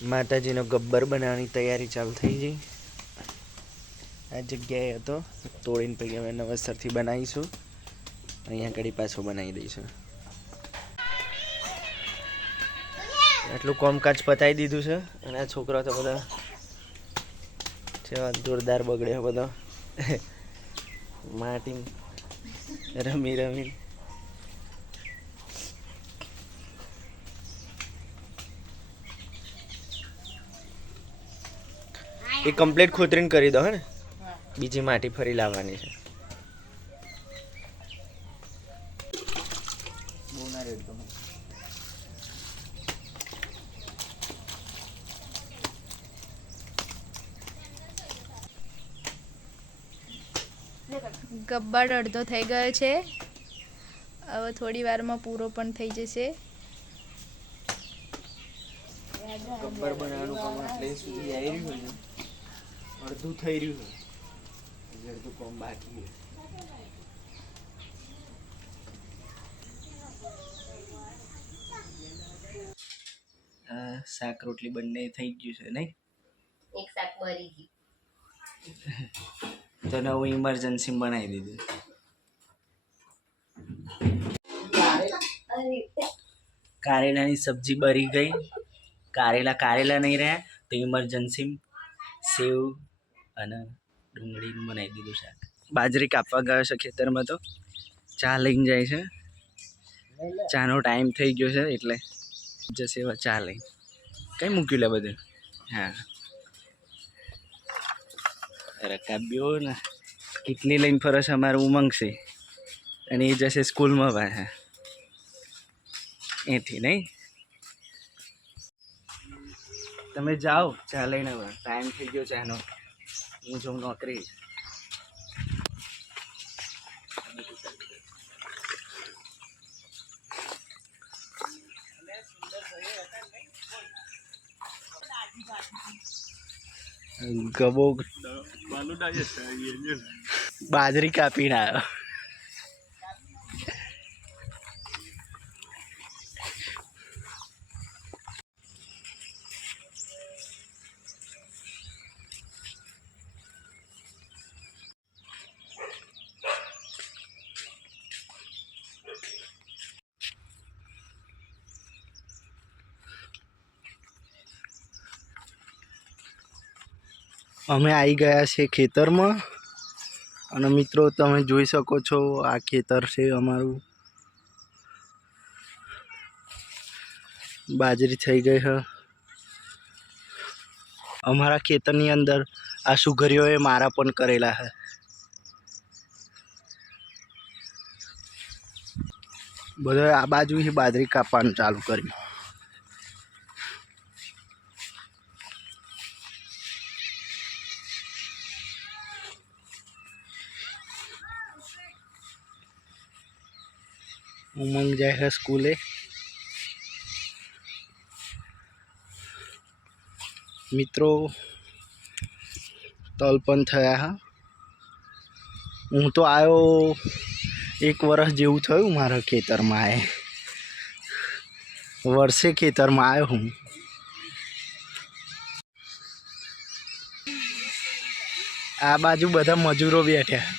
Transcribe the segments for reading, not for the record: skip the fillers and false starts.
માતાજીનો ગબ્બર બનાવવાની તૈયારી ચાલુ થઈ ગઈ. આ જગ્યાએ હતો તોડીને પછી અમે નવેસરથી બનાવીશું. અહીંયા કડી પાછો બનાવી દઈશું. આટલું કામકાજ પતાવી દીધું છે અને આ છોકરા તો બધા જેવા જોરદાર બગડ્યા બધો માટી રમી રમી. એ કમ્પ્લીટ ખોતરીને કરી દો હે ને, બીજી માટી ફરી લાવવાની છે. ગબ્બર અડધો થઈ ગયો છે, હવે થોડી વારમાં પૂરો પણ થઈ જશે. ગબ્બર બનાવવાનું કામ એટલે સુધી આવી રહ્યું ને, અડધું થઈ રહ્યું છે, અડધું કામ બાકી છે. શાક રોટલી બંને થઈ ગયું છે નહીં? એક શાક બરી ગયું તો નવું ઇમરજન્સી બનાવી દીધું. કારેલાની સબ્જી બરી ગઈ. કારેલા નહીં રહ્યા તો ઇમરજન્સી સેવ અને ડુંગળીનું બનાવી દીધું શાક. બાજરી કાપવા ગયો છે ખેતરમાં, તો ચા લઈને જાય છે. ચાનો ટાઈમ થઈ ગયો છે એટલે જશે ચા લઈને. કઈ મૂક્યું લે બધું? હા રકાબ્યો ને કેટલી લઈને ફરસ અમારું ઉમંગ છે, અને એ જશે સ્કૂલમાં પાછા એથી નહીં. તમે જાઓ ચા લઈને, ટાઈમ થઈ ગયો ચાનો. હું જાઉં નોકરી. ગબો બાજરી કાપીને આવ્યો. અમે આવી ગયા છે ખેતરમાં, અને મિત્રો તમે જોઈ શકો છો આ ખેતર છે અમારું. બાજરી થઈ ગઈ છે અમારા ખેતરની અંદર. આ સુગરીઓએ મારા પણ કરેલા છે. બધા આ બાજુ બાજરી કાપવાનું ચાલુ કર્યું. ઉમંગ જાય છે સ્કૂલે. મિત્રો તલ પણ થયા હા. હું તો આવ્યો 1 વર્ષ જેવું થયું મારા ખેતરમાં. વર્ષે ખેતરમાં આવ્યો હું. આ બાજુ બધા મજૂરો બેઠ્યા.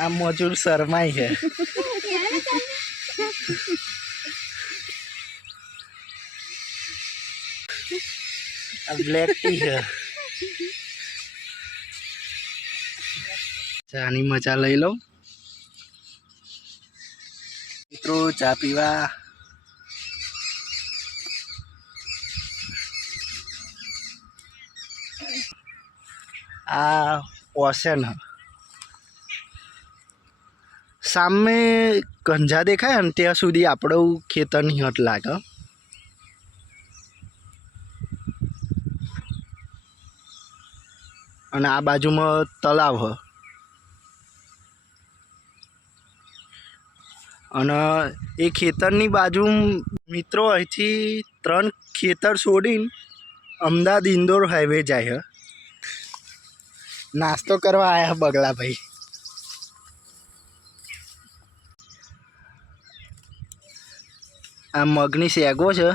આ મજૂર શરમાય છે. આ બ્લેક ટી છે. ચાની મજા લઈ લો મિત્રો. ચા પીવા આ ઓશન સામે ગંજા દેખાય ને ત્યાં સુધી આપણું ખેતરની હટ લાગે. અને આ બાજુમાં તલાવ હ, અને એ ખેતરની બાજુ મિત્રો અહીંથી 3 ખેતર છોડીને અમદાવાદ ઇન્દોર હાઈવે જાય. નાસ્તો કરવા આવ્યા બગલા ભાઈ. આ મગની શેગો છે.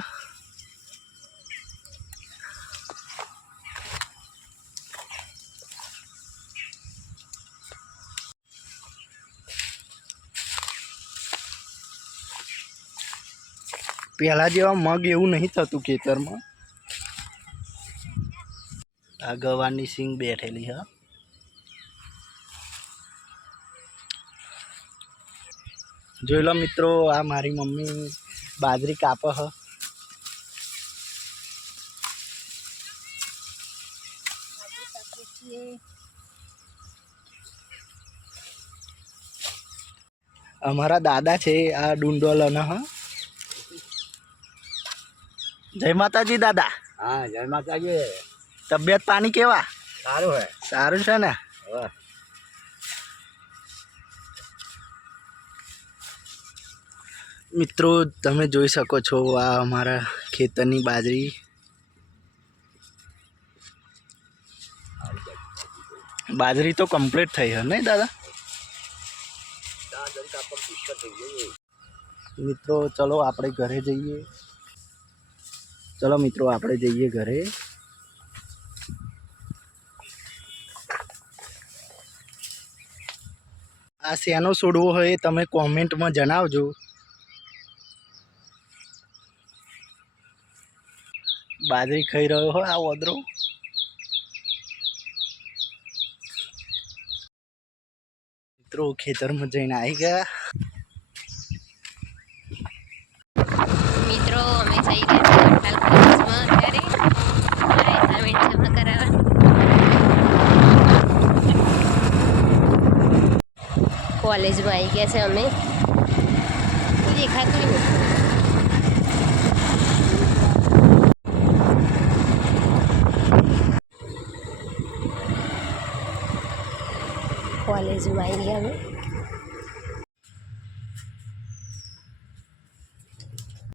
પહેલાં જેવા મગ એવું નહીં થતું ખેતરમાં. આ ગવારની સિંગ બેઠેલી હ. જોઈ લો મિત્રો, આ મારી મમ્મી બાજરી કાપે હ. અમારા દાદા છે આ ડુંડોલના હ. જય માતાજી દાદા. હા, જય માતાજી. તબિયત પાણી કેવા? સારું હે. સારું છે ને? હવે મિત્રો તમે જોઈ શકો છો આ અમારા ખેતરની બાજરી. બાજરી તો કમ્પ્લીટ થઈ હે નહીં દાદા? મિત્રો ચલો આપણે ઘરે જઈએ. ચલો મિત્રો આપણે જઈએ ઘરે. આ શેનો છોડવો હોય તમે કોમેન્ટમાં જણાવજો. બાજરી ખાઈ રહ્યો હોય આ ઓદરો. મિત્રો ખેતરમાં જઈને આવી ગયા. મિત્રો અમે જઈ રહ્યા છીએ વડતાલ કોલેજમાં અત્યારે મારા એસાઇનમેન્ટ જમા કરાવવા. કોલેજમાં આવી ગયા છે અમે. દેખાતું નહીં. કોલેજમાં આવી ગયા અમે.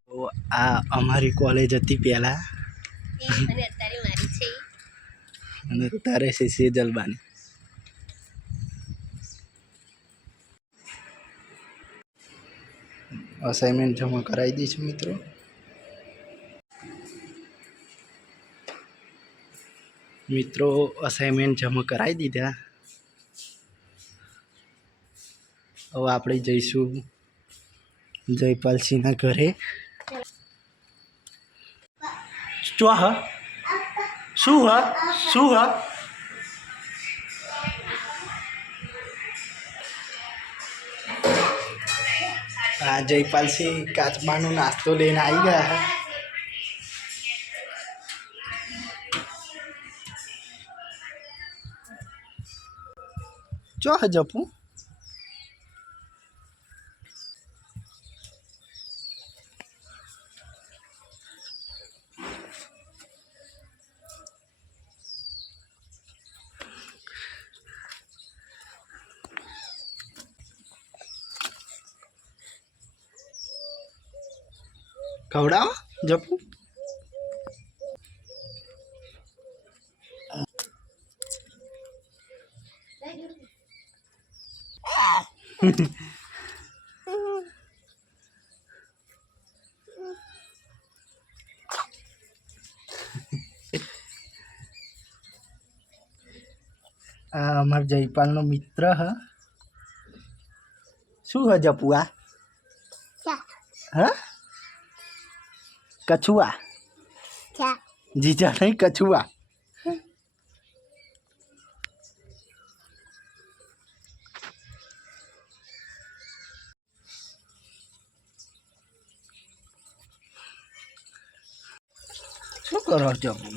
તો આ અમારી કોલેજ હતી પહેલાં અને અત્યારે મારી છે. અને અત્યારે છે સેજલબાની. અસાઇનમેન્ટ જમા કરાવી દઈશું મિત્રો. મિત્રો અસાઇનમેન્ટ જમા કરાવી દીધા. હવે આપણે જઈશું જયપાલસિંહના ઘરે. શું હ? શું હ? શું હ? હા, જયપાલસિંહ કાચબાનો નાસ્તો લઈને આવી ગયા. ચો હ જપું. ખવડાવો જપું. આ અમારા જયપાલનો મિત્ર હ. શું હ જપુ આ? હ? કછુઆ. જીજા નહીં, કછુઆ. શું કરો જપુ?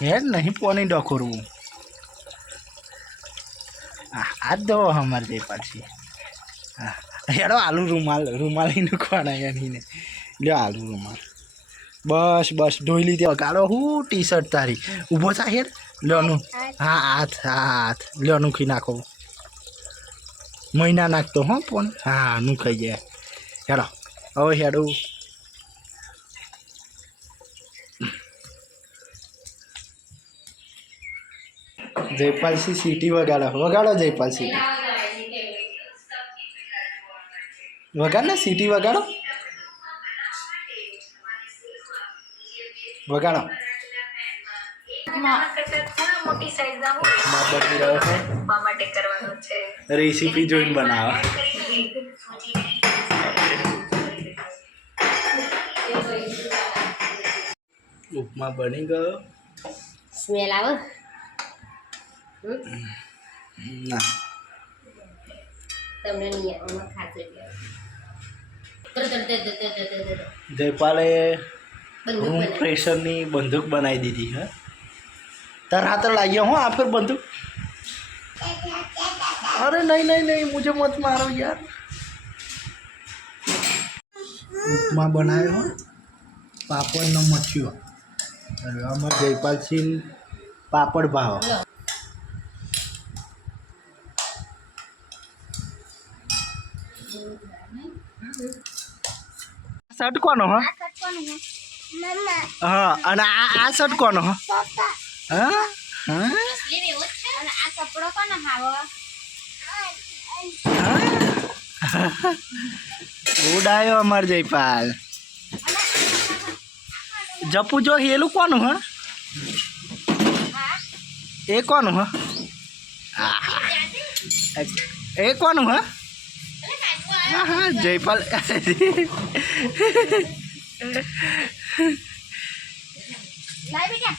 હેડ નહીં પોની ડખોરવું. આ જ દો અમારે જયપાલ છે. હા હેડો આલુ રૂમાલ એનું ખવાના ને લ્યો આલુ રૂમાલ. બસ બસ ધોઈ લીધી. કાઢો હું ટી શર્ટ તારી. ઊભો થા હેડ. લ્યોનું. હા હાથ લ્યો નૂખી નાખો. મહિના નાખતો હો ફોન. હા નૂખાઈ જાય. હેડો હવે હેડો. જયપાલસિંહ સીટી વગાડો જયપાલ સીટી વગાડ ને. સીટી વગાડો. રેસીપી જોઈને બનાવો. ઉપમા બની ગયો. સ્મેલ આવે ના તમને નહીં આવે ખાસ એટલે જયપાલે બંદૂક રૂમ બનાવી. પ્રેશરની બંદૂક બનાવી દીધી. હે તાર હાથ લાગ્યો હું આ ફિર બંદૂક. अरे नहीं नहीं नहीं मुझे मत मारो यार. ઉપમા બનાવ્યો પાપડનો મઠિયો. અને અમાર જયપાલસિંહ પાપડ ભાવ. શર્ટ કોનો હો? હા અને આ શર્ટ કોનો હો? હા હા આ કપડો કોનો હાવો ઉડાયો અમાર જયપાલ. જપુ જો હેલું કોનું હ? એ કોનું હ? એ કોનું હ? હા હા જયપાલ. લાય બેટા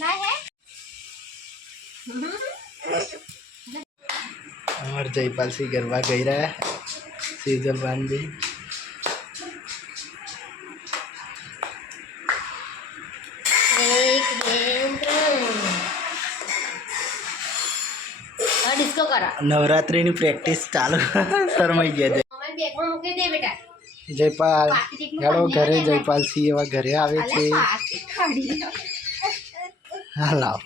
લાય હે અમાર જયપાલસિંહ ગરબા ગઈ રહ્યા. સેજલ બાંધી એક બે ત્રણ ડિસ્કો કરો નવરાત્રિની પ્રેક્ટિસ ચાલુ. શરમાઈ ગયા છે મોબાઈલ બેગમાં મૂકી દે બેટા જયપાલ. હેલો ઘરે જયપાલસિંહ એવા ઘરે આવે છે. હા લાવ.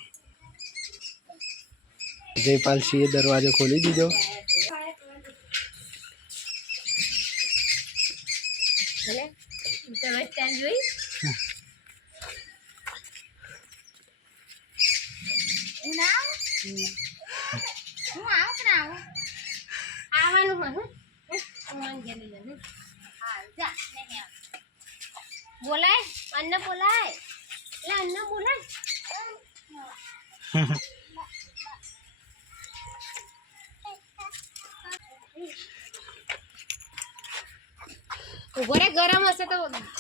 જયપાલસિંહે દરવાજો ખોલી દીધો. ભલે તમે સ્ટેન્ડ જોઈ આવવાનું બોલાય અન્ન બોલાય એટલે અન્ન બોલાય ઉભો રે ગરમ હશે તો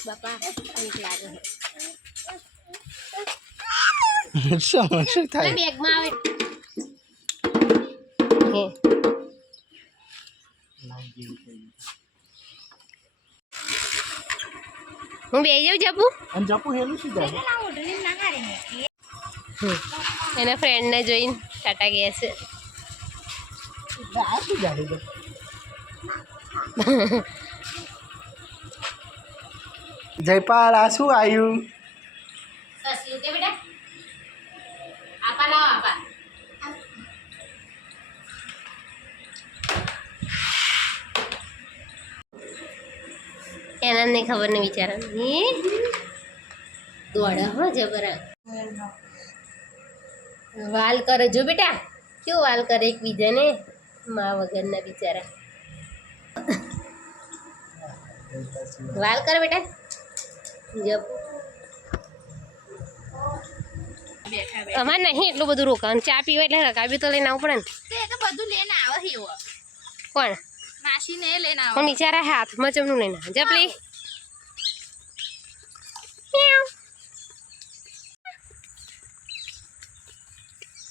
બાપા ઠીક લાગે શું થાય? બેગમાં આવે હું બે જાઉં જપુ અને જપુ હેલું શું થાય? એના ફ્રેન્ડને જોઈને ટાટા ગયા છે આ શું જાડે છે? જયપાલ આ શું આવ્યું? સસલું કે બેટા આપા લાવો આપા એના નહીં ખબર ને વિચારા દોડા હો જબરા વાલ કરે જો બેટા કેવું વાલ કરે એકબીજાને મા વગરના બિચારા વાલ કર બેટા જપ અમારે નહીં એટલું બધું રોકાવાનું ચા પીવા એટલે રકાબી તો લઈને આવવું પડે ને તો બધું લઈને આવે એવો કોણ માસીને એ લઈને આવે પણ બિચારા હાથમાં ચમનું લઈને આવે જપલી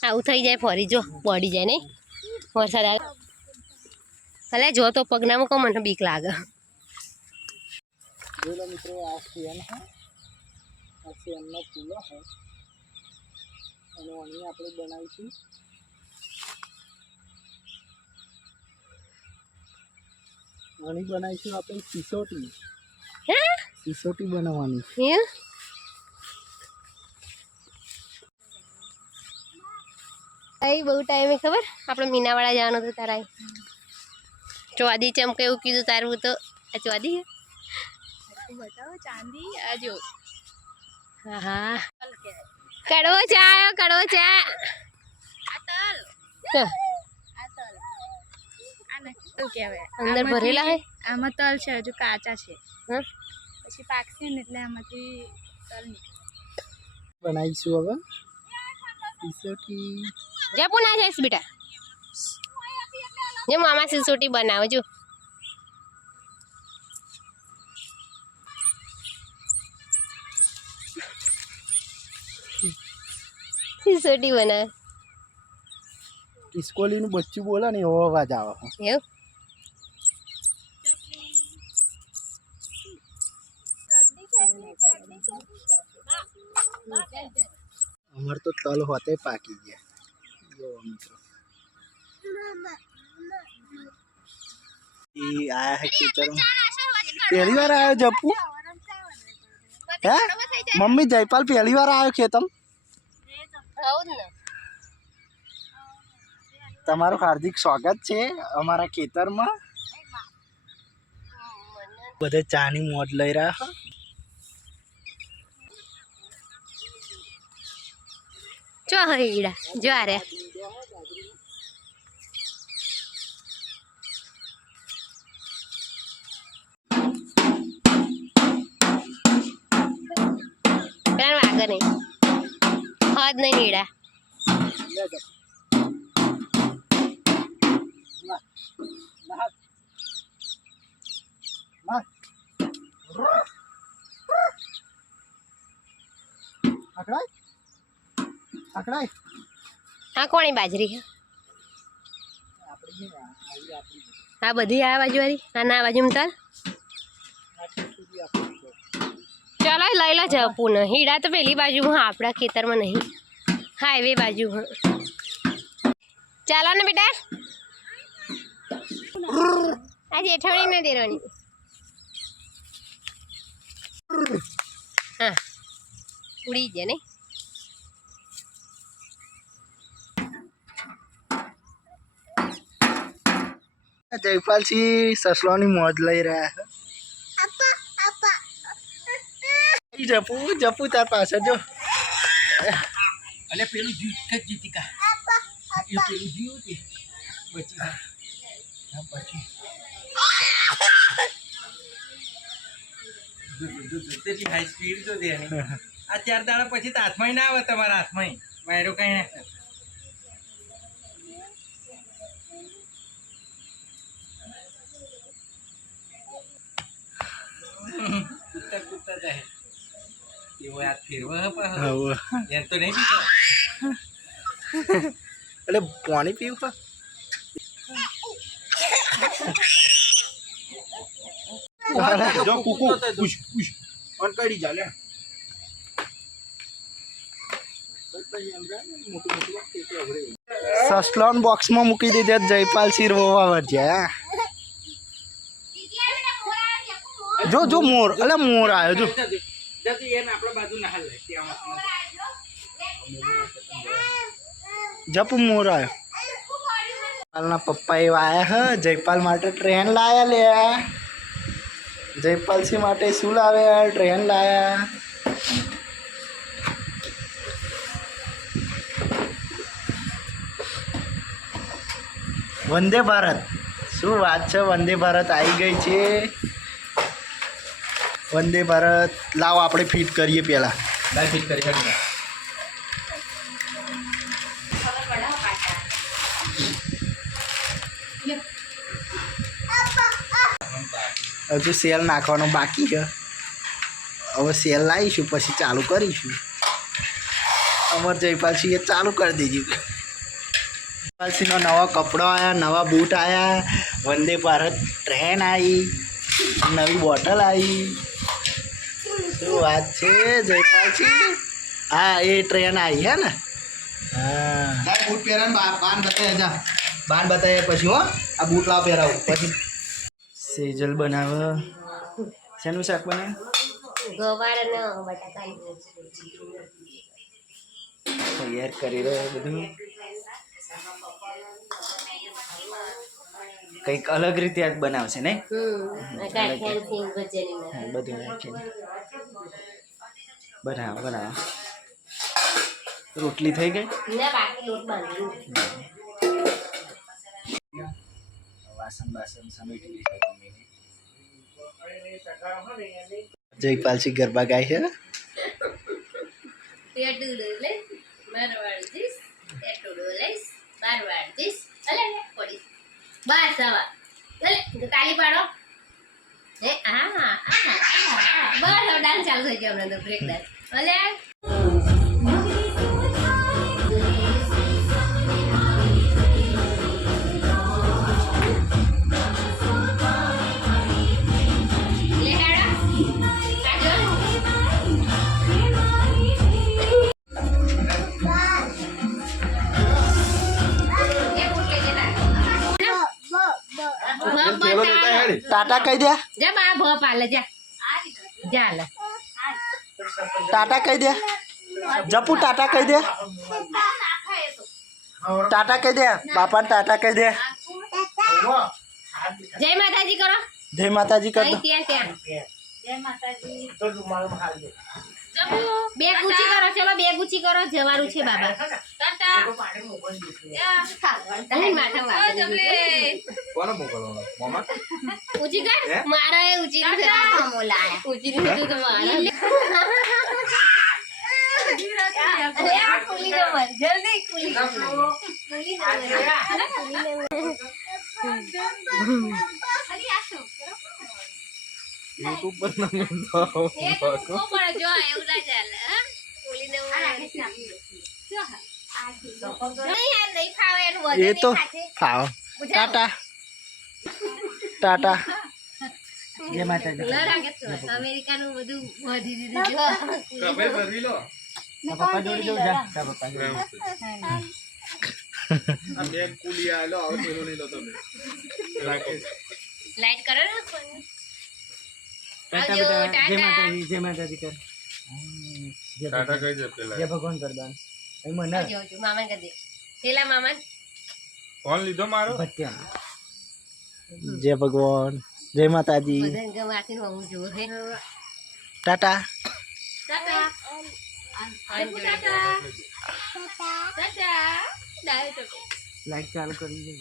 આવું થઈ જાય ફરી જો પડી જાય નહીં વરસાદ આવે ભલે જો તો પગના મૂકો મને બીક લાગે બોલો મિત્રો આ શેન છે. આ શેનનો ચૂલો છે અને અહીં આપણે બનાવીશું આપણે સિસોટી. હે સિસોટી બનાવવાની. હે કઈ બહુ ટાઈમે ખબર આપણે મીનાવાળા જવાનું હતું તારા ચોદી ચમકે એવું કીધું તારું તો આ ચોદી બતાવો ચાંદી આજો હા હા કડવો ચા આવ્યો કડવો ચા આ તલ હા, આ તલ આને શું કહેવાય અંદર ભરેલા હે આમાં તલ છે હજુ કાચા છે હા પછી પાકશે ને એટલે આમાંથી તલ નીકળે બનાવીશું હવે સિસોટી. જપુ ના જઈશ બેટા જે મામા સિસોટી બનાવે જો સિસોટી બનાવે કિસ્કોલીનું બચ્ચું બોલે ને એવો અવાજ આવે એવું અમાર તો તલ હોતે પાકી ગયા જો મિત્રો એ આયા હે ખેતરમાં પહેલી વાર આવ્યો જપુ હે મમ્મી જયપાલ પહેલી વાર આવ્યો ખેતમ તમારું હાર્દિક સ્વાગત છે અમારા ખેતરમાં બધે ચાની મોજ લઈ રહ્યા ચો હઈડા જો આ રે વાગે નહીં હદ નહીં હીડા હા કોની બાજરી આ બધી આ બાજુ વાળી આ ના બાજુ તાર ચાલો લઈ લો જપુ ને હીડા તો પેલી બાજુ હા આપણા ખેતરમાં નહીં હાઈવે બાજુ હા ચાલો ને બેટા આ જેઠાણી ના દેવાની હા ઉડી જાય ને જયપાલસિંહ સસલોની મોજ લઈ રહ્યા છે જપુ જપુ તાર પાસે જો અલે પેલું જીતી કા એ પેલું જીવ કે બચી હા પછી તેની હાઈ સ્પીડ તો દે આ 4 દાડા પછી તો હાથમાં ના આવે તમારા હાથમાં વાયરો કઈ ના કૂદતા કૂદતા જાય એવો યાર ફેરવા એમ તો નહીં પીતો એટલે પાણી પીવું કા જો કુકુ પુશ પુશ ઓન કરી જા લે સસલોન બોક્સમાં મૂકી દીધા જયપાલસિંહ રોવા વર્જ્યા જો જો મોર અલે મોર આવ્યો જો જતી એને આપણા બાજુ ના હાલ લે ત્યાં જપ મોર આવ્યો જયપાલના પપ્પા એવા આવ્યા હે જયપાલ માટે ટ્રેન લાયા લે જયપાલસિંહ માટે શું લાવ્યા ટ્રેન લાયા વંદે ભારત શું વાત છે વંદે ભારત આવી ગઈ છે વંદે ભારત લાવો આપણે ફિટ કરીએ પહેલાં લાઈ ફિટ કરી શકીએ હજુ સેલ નાખવાનો બાકી છે હવે સેલ લાવીશું પછી ચાલુ કરીશું અમર જયપાલસિંહે ચાલુ કરી દીધું જયપાલસિંહનો નવા કપડાં આવ્યા નવા બૂટ આવ્યા વંદે ભારત ટ્રેન આવી નવી બોટલ આવી શું વાત છે જયપાલસિંહ હા એ ટ્રેન આવી હે ને હા બૂટ પહેરાને બાન બતાવ્યા જા બાન બતાવ્યા પછી હો આ બૂટ લાવ પહેરાવું પછી સેજલ બનાવે શેનું શાક બનાવે ગવાર અને બટાકાનું તૈયાર કરી રહ્યો બધું કંઈક અલગ રીતે આજ બનાવશે ને બધું નાખીને બનાવો બનાવો રોટલી થઈ ગઈ વાસણ બાસણ સમેટી લીધા જયપાલસિંહ ગરબા ગાય છે તાલી પાડો હે હા બસ ડાન્સ ચાલુ થઈ ગયો હમણાં તો બ્રેક ડાન્સ ટાટા કહી દે, જા બા ભ પાલે જા જા લે ટાટા કહી દે, જપુ ટાટા કહી દે, ટાટા કહી દે, બાપાને ટાટા કહી દે. જય માતાજી કરો જય માતાજી કર દો. અહીં ત્યાં બે ગુચી કરો ચલો બે ગુચી કરો જવાનું છે બાબા તારી માથા વાગે. ઊંચી કર મારા એ ઊંચી ઊંચી લીધું તો મારા ખુલી ન મર જલ્દી ખુલી એ તો ખાઓ. ટાટા ટાટા. જય માતાજી. અમેરિકાનું બધું વધી દીધું જો પપ્પા જોડે જવું જા. પપ્પા જોડે. લાઈટ કરો ને ટાટા આવજો, બેટા. જય ટાટા. માતાજી. જય માતાજી કર. જય ભગવાન કર દાન. મને જો જો મામા કર દે પેલા મામા ફોન લીધો મારો ભટ્યા. જય ભગવાન. જય માતાજી. બધાને ગવાથી હોવું જોવે હે ટાટા. ટાટા ટાટા ટાટા ડાયો તો લાઈટ ચાલુ કરી દે.